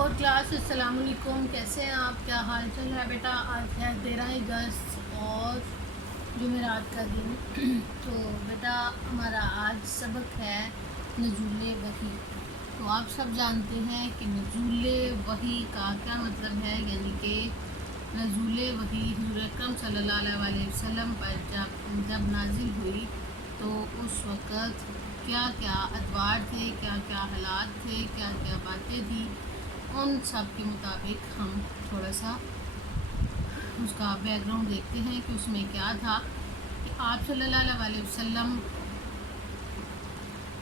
Four class السلام علیکم، کیسے ہیں آپ؟ کیا حال چل رہا ہے بیٹا؟ آج ہے 13 اگست اور جمعرات کا دن تو بیٹا ہمارا آج سبق ہے نزول وحی۔ تو آپ سب جانتے ہیں کہ نزول وحی کا کیا مطلب ہے، یعنی کہ نزول وحی حضور اکرم صلی اللہ علیہ وسلم پر جب نازل ہوئی تو اس وقت کیا کیا ادوار تھے، کیا کیا حالات تھے، کیا کیا باتیں تھیں، ان سب کے مطابق ہم تھوڑا سا اس کا بیک گراؤنڈ دیکھتے ہیں کہ اس میں کیا تھا کہ آپ صلی اللہ علیہ وسلم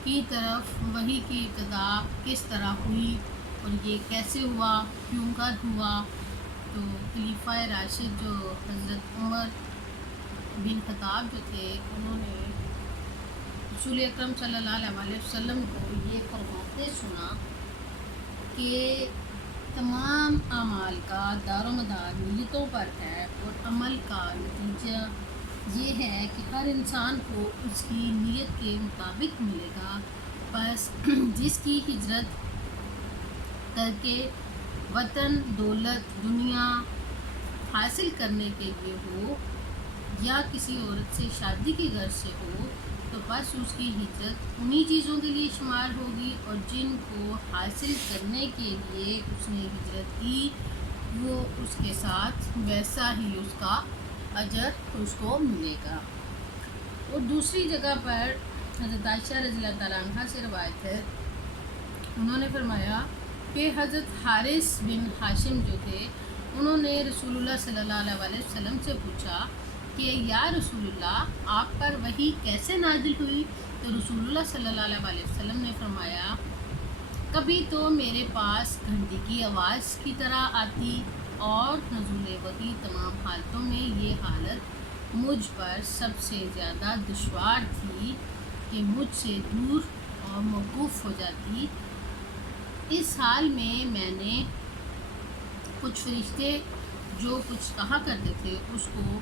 کی طرف وحی کی ابتدا کس طرح ہوئی اور یہ کیسے ہوا، کیوں کر ہوا۔ تو خلیفہ راشد جو حضرت عمر بن خطاب جو تھے، انہوں نے رسول اکرم صلی اللہ علیہ وسلم کو یہ فرماتے سنا کہ تمام اعمال کا دار و مدار نیتوں پر ہے اور عمل کا نتیجہ یہ ہے کہ ہر انسان کو اس کی نیت کے مطابق ملے گا۔ بس جس کی ہجرت کر کے وطن، دولت، دنیا حاصل کرنے کے لیے ہو یا کسی عورت سے شادی کی غرض سے ہو تو بس اس کی ہجرت انہی چیزوں کے لیے شمار ہوگی، اور جن کو حاصل کرنے کے لیے اس نے ہجرت کی وہ اس کے ساتھ ویسا ہی اس کا اجر اس کو ملے گا۔ اور دوسری جگہ پر حضرت عائشہ رضی اللہ تعالیٰ عنہ سے روایت ہے، انہوں نے فرمایا کہ حضرت حارث بن ہاشم جو تھے، انہوں نے رسول اللہ صلی اللہ علیہ وسلم سے پوچھا کہ یا رسول اللہ، آپ پر وحی کیسے نازل ہوئی؟ تو رسول اللہ صلی اللہ علیہ وسلم نے فرمایا، کبھی تو میرے پاس گھنٹی کی آواز کی طرح آتی، اور نزول وحی تمام حالتوں میں یہ حالت مجھ پر سب سے زیادہ دشوار تھی کہ مجھ سے دور اور موقوف ہو جاتی۔ اس حال میں نے کچھ فرشتے جو کچھ کہا کرتے تھے اس کو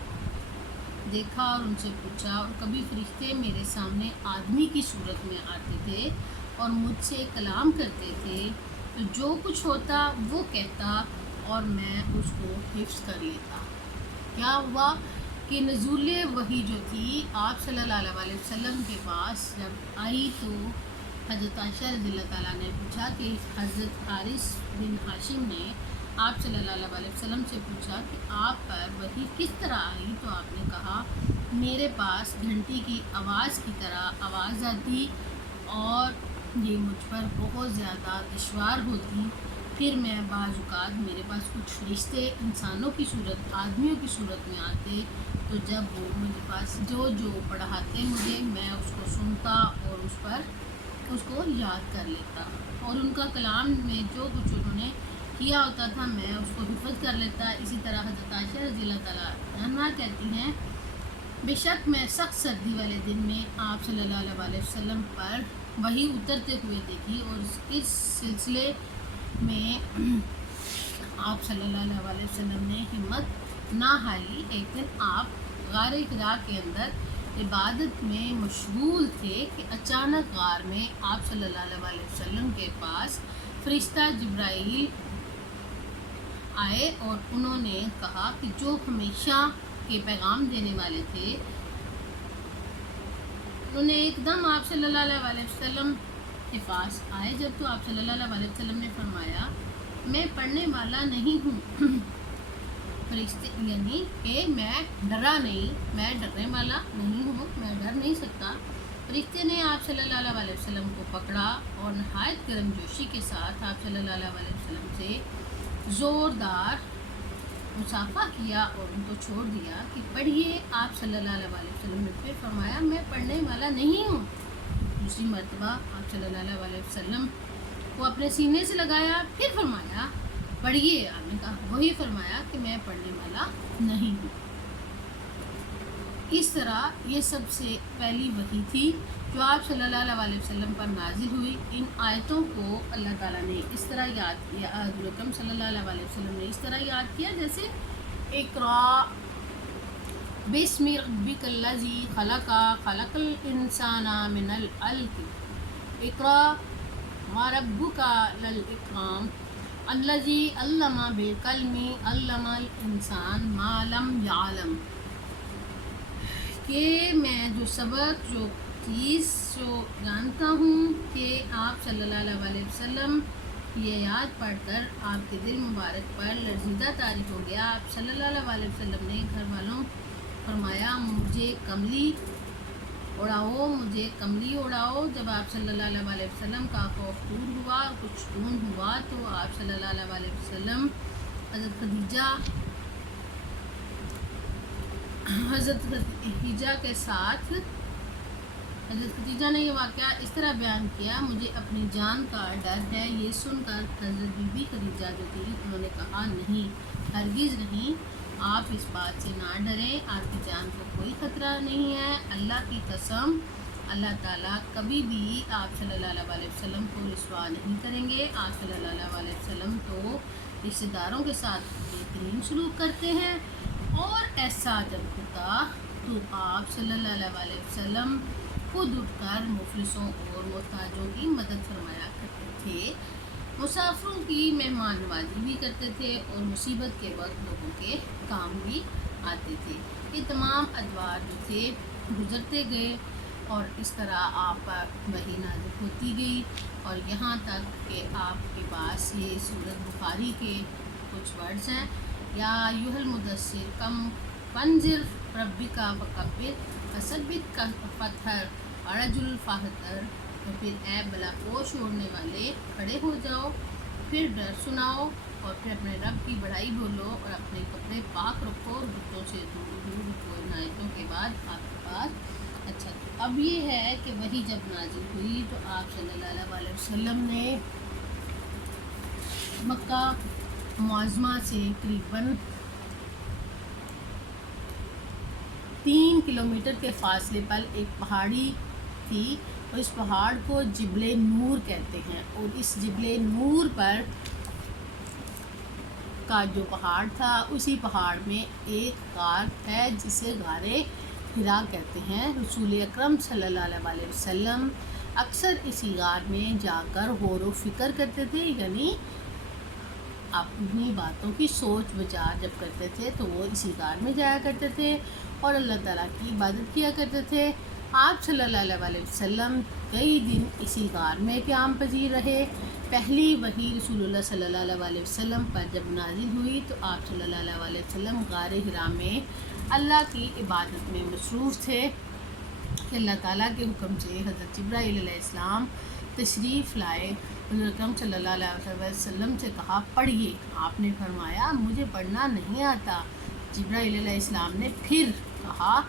دیکھا اور ان سے پوچھا، اور کبھی فرشتے میرے سامنے آدمی کی صورت میں آتے تھے اور مجھ سے کلام کرتے تھے، تو جو کچھ ہوتا وہ کہتا اور میں اس کو حفظ کر لیتا۔ کیا ہوا کہ نزول وحی جو تھی آپ صلی اللہ علیہ وسلم کے پاس جب آئی تو حضرت عائشہ رضی اللہ تعالیٰ نے پوچھا کہ حضرت حارث بن ہاشم نے آپ صلی اللہ علیہ وسلم سے پوچھا کہ آپ پر وحی کس طرح آئی؟ تو آپ نے کہا، میرے پاس گھنٹی کی آواز کی طرح آواز آتی اور یہ مجھ پر بہت زیادہ دشوار ہوتی۔ پھر میں بعض اوقات میرے پاس کچھ فرشتے انسانوں کی صورت، آدمیوں کی صورت میں آتے، تو جب وہ میرے پاس جو پڑھاتے مجھے، میں اس کو سنتا اور اس کو یاد کر لیتا، اور ان کا کلام میں جو کچھ انہوں نے کیا ہوتا تھا میں اس کو حفظ کر لیتا۔ اسی طرح حضرت عائشہ رضی اللہ تعالیٰ عنہ کہتی ہیں، بے شک میں سخت سردی والے دن میں آپ صلی اللہ علیہ وسلم پر وحی اترتے ہوئے دیکھی، اور اس سلسلے میں آپ صلی اللہ علیہ وسلم نے ہمت نہ ہاری۔ ایک دن آپ غار حرا کے اندر عبادت میں مشغول تھے کہ اچانک غار میں آپ صلی اللہ علیہ وسلم کے پاس فرشتہ جبرائیل آئے اور انہوں نے کہا کہ جو ہمیشہ کے پیغام دینے والے تھے، انہوں نے ایک دم آپ صلی اللہ علیہ وسلم کے پاس آئے جب تو آپ صلی اللہ علیہ وسلم نے فرمایا، میں پڑھنے والا نہیں ہوں، فرشتے یعنی کہ میں ڈرا نہیں، میں ڈرنے والا نہیں ہوں، میں ڈر نہیں سکتا۔ فرشتے نے آپ صلی اللہ علیہ وسلم کو پکڑا اور نہایت گرم جوشی کے ساتھ آپ صلی اللہ علیہ وسلم سے زوردار مصافحہ کیا اور ان کو چھوڑ دیا کہ پڑھیے۔ آپ صلی اللہ علیہ وسلم نے پھر فرمایا، میں پڑھنے والا نہیں ہوں۔ دوسری مرتبہ آپ صلی اللہ علیہ وسلم کو اپنے سینے سے لگایا، پھر فرمایا پڑھیے۔ آپ نے کہا، وہی فرمایا کہ میں پڑھنے والا نہیں ہوں۔ اس طرح یہ سب سے پہلی وحی تھی جو آپ صلی اللہ علیہ وسلم پر نازل ہوئی۔ ان آیتوں کو اللہ تعالیٰ نے اس طرح یاد کیا، حضور اکرم صلی اللہ علیہ وسلم نے اس طرح یاد کیا جیسے اقرا بسم ربک الذی خلق، خلق الانسان من العلق، اقرا ما ربک للاکرام، الذی علم بالقلم علم الانسان ما لم یعلم، کہ میں جو چیز جانتا ہوں کہ آپ صلی اللہ علیہ وسلم یہ آیات پڑھ کر آپ کے دل مبارک پر لرزیدہ طاری ہو گیا۔ آپ صلی اللہ علیہ وسلم نے گھر والوں فرمایا مجھے کملی اڑاؤ۔ جب آپ صلی اللہ علیہ وسلم کا خوف دور ہوا اور کچھ سکون ہوا تو آپ صلی اللہ علیہ وسلم حضرت خدیجہ نے یہ واقعہ اس طرح بیان کیا، مجھے اپنی جان کا ڈر ہے۔ یہ سن کر حضرت بی بی خدیجہ جو تھی انہوں نے کہا نہیں، ہرگز نہیں، آپ اس بات سے نہ ڈریں، آپ کی جان کو کوئی خطرہ نہیں ہے۔ اللہ کی قسم، اللہ تعالیٰ کبھی بھی آپ صلی اللہ علیہ وسلم کو رسوا نہیں کریں گے۔ آپ صلی اللہ علیہ وسلم تو رشتہ داروں کے ساتھ بہترین سلوک کرتے ہیں، اور ایسا جب ہوتا تو آپ صلی اللہ علیہ وسلم خود اٹھ کر مفلسوں اور محتاجوں کی مدد فرمایا کرتے تھے، مسافروں کی مہمان نوازی بھی کرتے تھے، اور مصیبت کے وقت لوگوں کے کام بھی آتے تھے۔ یہ تمام ادوار جو تھے گزرتے گئے، اور اس طرح آپ پر وحی نازل ہوتی گئی، اور یہاں تک کہ آپ کے پاس یہ سورۃ بخاری کے کچھ ورڈز ہیں، یا ایھا المدثر کم فانذر ربک فکبر فثبت فتحر ارجل فاہتر، تو پھر اے بلا پوش اوڑھنے والے کھڑے ہو جاؤ، پھر ڈر سناؤ، اور پھر اپنے رب کی بڑائی بولو، اور اپنے کپڑے پاک رکھو، بتوں سے دور کو ان آیتوں کے بعد آپ کے پاس اچھا۔ تو اب یہ ہے کہ وہی جب نازل ہوئی تو آپ صلی اللہ علیہ وسلم نے مکہ معظمہ سے قریباً 3 کلومیٹر کے فاصلے پر ایک پہاڑی تھی، اور اس پہاڑ کو جبل نور کہتے ہیں، اور اس جبل نور پر کا جو پہاڑ تھا اسی پہاڑ میں ایک غار ہے جسے غار حرا کہتے ہیں۔ رسول اکرم صلی اللہ علیہ وسلم اکثر اسی غار میں جا کر غور و فکر کرتے تھے، یعنی اپنی باتوں کی سوچ بچار جب کرتے تھے تو وہ اسی غار میں جایا کرتے تھے اور اللہ تعالیٰ کی عبادت کیا کرتے تھے۔ آپ صلی اللہ علیہ وسلم کئی دن اسی غار میں قیام پذیر رہے۔ پہلی وحی رسول اللہ صلی اللہ علیہ وسلم پر جب نازل ہوئی تو آپ صلی اللہ علیہ وسلم غار حرا میں اللہ کی عبادت میں مصروف تھے کہ اللہ تعالیٰ کے حکم سے حضرت جبرائیل علیہ السلام تشریف لائے۔ حضرت اکرم صلی اللہ علیہ وسلم سے کہا پڑھیے، آپ نے فرمایا مجھے پڑھنا نہیں آتا۔ جبرائیل علیہ السلام نے پھر کہا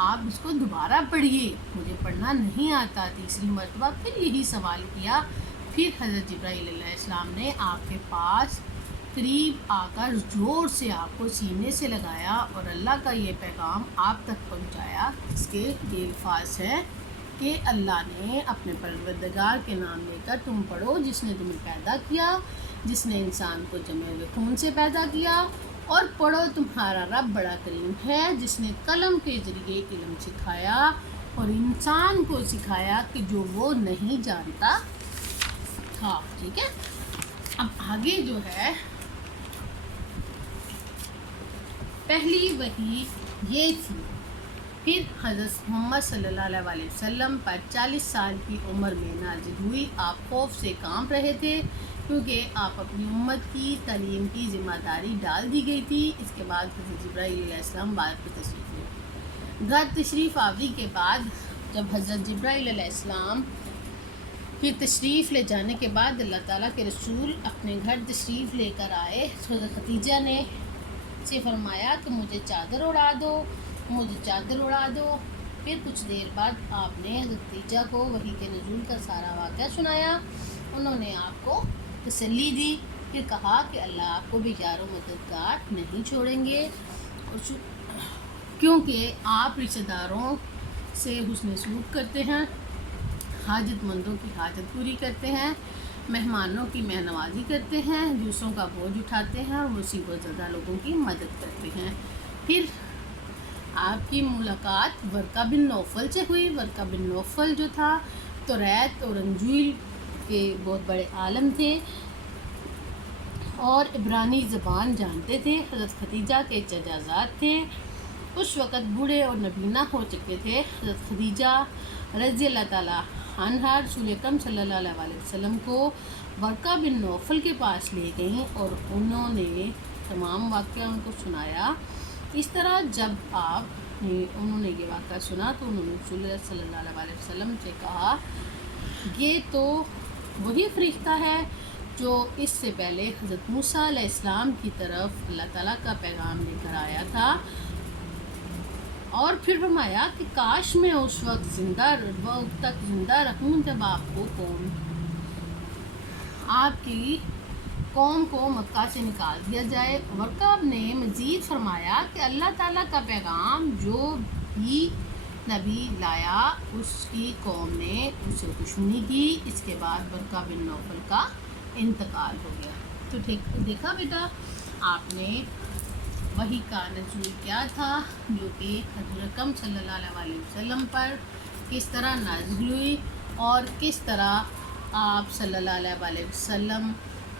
آپ اس کو دوبارہ پڑھیے، مجھے پڑھنا نہیں آتا۔ تیسری مرتبہ پھر یہی سوال کیا، پھر حضرت جبرائیل علیہ السلام نے آپ کے پاس قریب آ کر زور سے آپ کو سینے سے لگایا اور اللہ کا یہ پیغام آپ تک پہنچایا، اس کے یہ الفاظ ہیں کہ اللہ نے اپنے پروردگار کے نام لے کر تم پڑھو جس نے تمہیں پیدا کیا، جس نے انسان کو جمے ہوئے خون سے پیدا کیا، اور پڑھو تمہارا رب بڑا کریم ہے جس نے قلم کے ذریعے علم سکھایا اور انسان کو سکھایا کہ جو وہ نہیں جانتا تھا۔ ٹھیک ہے، اب آگے جو ہے پہلی وحی یہ تھی۔ پھر حضرت محمد صلی اللہ علیہ وسلم پر 40 سال کی عمر میں نازل ہوئی۔ آپ خوف سے کانپ رہے تھے کیونکہ آپ اپنی امت کی تعلیم کی ذمہ داری ڈال دی گئی تھی۔ اس کے بعد حضرت جبرائیل علیہ السلام باہر پر تشریف لے گھر تشریف آوری کے بعد جب حضرت جبرائیل علیہ السلام کی تشریف لے جانے کے بعد اللہ تعالیٰ کے رسول اپنے گھر تشریف لے کر آئے، حضرت خدیجہ نے سے فرمایا کہ مجھے چادر اڑا دو۔ پھر کچھ دیر بعد آپ نے حضرت خدیجہ کو وحی کے نزول کا سارا واقعہ سنایا۔ انہوں نے آپ کو تسلی دی، پھر کہا کہ اللہ آپ کو بھی یار و مددگار نہیں چھوڑیں گے، کیونکہ آپ رشتہ داروں سے حسن سلوک کرتے ہیں، حاجت مندوں کی حاجت پوری کرتے ہیں، مہمانوں کی مہنوازی کرتے ہیں، دوسروں کا بوجھ اٹھاتے ہیں اور مصیبت زدہ لوگوں کی مدد کرتے ہیں۔ پھر آپ کی ملاقات ورقہ بن نوفل سے ہوئی۔ ورقہ بن نوفل جو تھا توریت اور انجیل کے بہت بڑے عالم تھے۔ اور عبرانی زبان جانتے تھے۔ حضرت خدیجہ کے چچازاد تھے، اس وقت بوڑھے اور نابینا ہو چکے تھے۔ حضرت خدیجہ رضی اللہ تعالیٰ عنہا رسول اکرم صلی اللہ علیہ وسلم کو ورقہ بن نوفل کے پاس لے گئیں اور انہوں نے تمام واقعہ ان کو سنایا۔ اس طرح جب انہوں نے یہ واقعہ سنا تو انہوں نے رسول اللہ صلی اللہ علیہ وسلم سے کہا، یہ تو وہی فرشتہ ہے جو اس سے پہلے حضرت موسیٰ علیہ السلام کی طرف اللہ تعالیٰ کا پیغام لے کر آیا تھا۔ اور پھر فرمایا کہ کاش میں اس وقت زندہ رہوں جب آپ کی قوم کو مکہ سے نکال دیا جائے۔ ورقہ نے مزید فرمایا کہ اللہ تعالیٰ کا پیغام جو بھی نبی لایا اس کی قوم نے اسے دشمنی کی۔ اس کے بعد ورقہ بن نوفل کا انتقال ہو گیا۔ تو دیکھا بیٹا آپ نے وحی کا نزول کیا تھا، جو کہ حضور اکرم صلی اللہ علیہ وسلم پر کس طرح نازل ہوئی اور کس طرح آپ صلی اللہ علیہ وسلم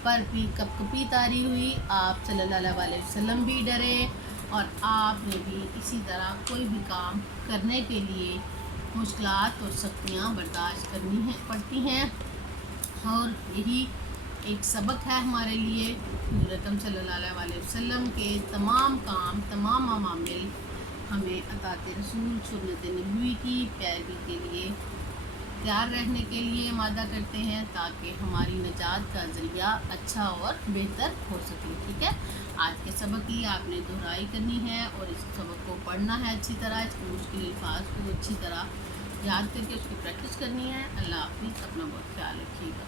پر بھی کپکپی طاری ہوئی۔ آپ صلی اللہ علیہ وسلم بھی ڈرے اور آپ نے بھی اسی طرح کوئی بھی کام کرنے کے لیے مشکلات اور سختیاں برداشت کرنی پڑتی ہیں، اور یہی ایک سبق ہے ہمارے لیے۔ حضور اکرم صلی اللہ علیہ وسلم کے تمام کام، تمام عوامل ہمیں اطاعت رسول سنت نبوی کی پیروی کے لیے تیار رہنے کے لیے آمادہ کرتے ہیں، تاکہ ہماری نجات کا ذریعہ اچھا اور بہتر ہو سکے۔ ٹھیک ہے، آج کے سبق کی آپ نے دہرائی کرنی ہے اور اس سبق کو پڑھنا ہے اچھی طرح، اس کے مشکل الفاظ کو اچھی طرح یاد کر کے اس کی پریکٹس کرنی ہے۔ اللہ حافظ، اپنا بہت خیال رکھیے گا۔